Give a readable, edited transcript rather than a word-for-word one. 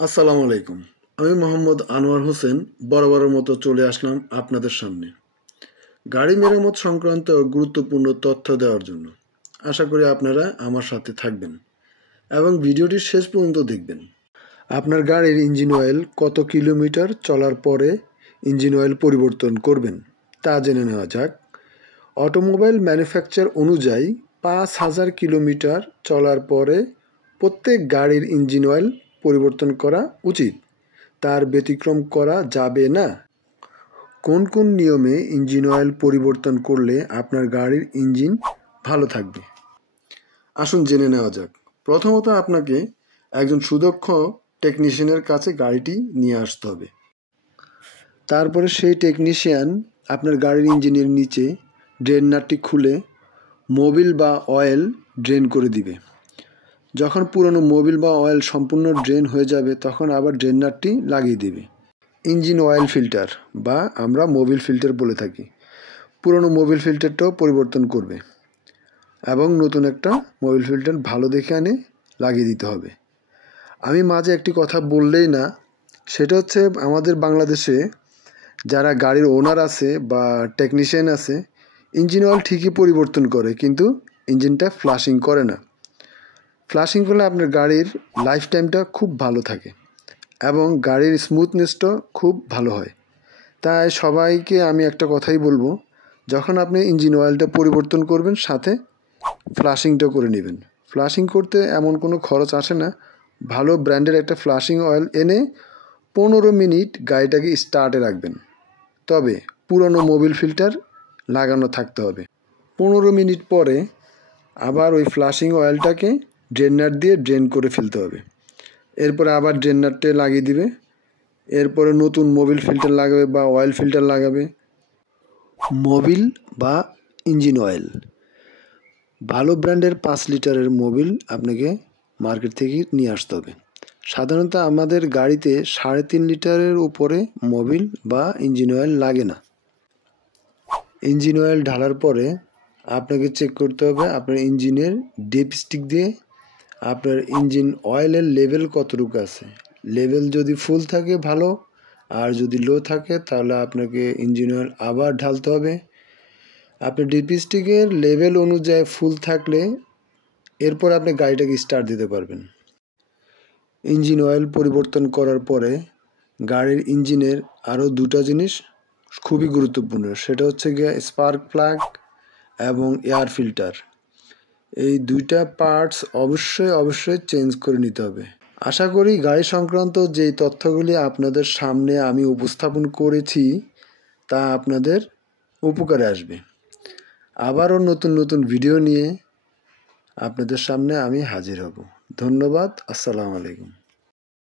আসসালামু আলাইকুম। আমি মোহাম্মদ আনোয়ার হোসেন বরাবরের মতো চলে আসলাম আপনাদের সামনে গাড়ি মেরামত সংক্রান্ত গুরুত্বপূর্ণ তথ্য দেওয়ার জন্য। আশা করি আপনারা আমার সাথে থাকবেন এবং ভিডিওটি শেষ পর্যন্ত দেখবেন। আপনার গাড়ির ইঞ্জিন অয়েল কত কিলোমিটার চলার পরে ইঞ্জিন অয়েল পরিবর্তন করবেন তা জেনে নেওয়া যাক। অটোমোবাইল ম্যানুফ্যাকচার অনুযায়ী ৫,০০০ কিলোমিটার চলার পরে প্রত্যেক গাড়ির ইঞ্জিন অয়েল পরিবর্তন করা উচিত, তার ব্যতিক্রম করা যাবে না। কোন কোন নিয়মে ইঞ্জিন অয়েল পরিবর্তন করলে আপনার গাড়ির ইঞ্জিন ভালো থাকবে আসুন জেনে নেওয়া যাক। প্রথমত আপনাকে একজন সুদক্ষ টেকনিশিয়ানের কাছে গাড়িটি নিয়ে আসতে হবে। তারপরে সেই টেকনিশিয়ান আপনার গাড়ির ইঞ্জিনের নিচে ড্রেন নাটটি খুলে মোবিল বা অয়েল ড্রেন করে দিবে। যখন পুরনো মোবিল বা অয়েল সম্পূর্ণ ড্রেন হয়ে যাবে তখন আবার ড্রেন নাটটি লাগিয়ে দিবে। ইঞ্জিন অয়েল ফিল্টার বা আমরা মোবিল ফিল্টার বলে থাকি, পুরনো মোবিল ফিল্টারটাও পরিবর্তন করবে এবং নতুন একটা মোবিল ফিল্টার ভালো দেখে আনে লাগিয়ে দিতে হবে। আমি মাঝে একটি কথা বললেই না, সেটা হচ্ছে আমাদের বাংলাদেশে যারা গাড়ির ওনার আছে বা টেকনিশিয়ান আছে ইঞ্জিন অয়েল ঠিকই পরিবর্তন করে কিন্তু ইঞ্জিনটা ফ্লাশিং করে না। ফ্লাশিং করলে আপনার গাড়ির লাইফ টাইমটা খুব ভালো থাকে এবং গাড়ির স্মুথনেসটা খুব ভালো হয়। তাই সবাইকে আমি একটা কথাই বলবো, যখন আপনি ইঞ্জিন অয়েলটা পরিবর্তন করবেন সাথে ফ্লাশিংটা করে নেবেন। ফ্লাশিং করতে এমন কোনো খরচ আসে না। ভালো ব্র্যান্ডের একটা ফ্লাশিং অয়েল এনে 15 মিনিট গাড়িটাকে স্টার্টে রাখবেন, তবে পুরনো মোবিল ফিল্টার লাগানো থাকতে হবে। 15 মিনিট পরে আবার ওই ফ্লাশিং অয়েলটাকে ড্রেন নাট দিয়ে ড্রেন করে ফেলতে হবে। এরপরে আবার ড্রেন নাটটা লাগিয়ে দিবে। এরপরে নতুন মোবিল ফিল্টার লাগাবে বা অয়েল ফিল্টার লাগাবে। মোবিল বা ইঞ্জিন অয়েল ভালো ব্র্যান্ডের 5 লিটারের মোবিল আপনাকে মার্কেট থেকে নিয়ে আসতে হবে। সাধারণত আমাদের গাড়িতে 3.5 লিটারের উপরে মোবিল বা ইঞ্জিন অয়েল লাগে না। ইঞ্জিন অয়েল ঢালার পরে আপনাকে চেক করতে হবে আপনার ইঞ্জিনের ডিপস্টিক দিয়ে আপনার ইঞ্জিন অয়েলের লেভেল কতটুকু আছে। লেভেল যদি ফুল থাকে ভালো, আর যদি লো থাকে তাহলে আপনাকে ইঞ্জিন অয়েল আবার ঢালতে হবে। আপনার ডিপস্টিকের লেভেল অনুযায়ী ফুল থাকলে এরপর আপনি গাড়িটাকে স্টার্ট দিতে পারবেন। ইঞ্জিন অয়েল পরিবর্তন করার পরে গাড়ির ইঞ্জিনের আরও দুটা জিনিস খুবই গুরুত্বপূর্ণ, সেটা হচ্ছে গিয়ে স্পার্ক প্লাগ এবং এয়ার ফিল্টার। এই দুইটা পার্টস অবশ্যই চেঞ্জ করে নিতে হবে। আশা করি গাড়ি সংক্রান্ত যেই তথ্যগুলি আপনাদের সামনে আমি উপস্থাপন করেছি তা আপনাদের উপকারে আসবে। আবারও নতুন নতুন ভিডিও নিয়ে আপনাদের সামনে আমি হাজির হব। ধন্যবাদ। আসসালামু আলাইকুম।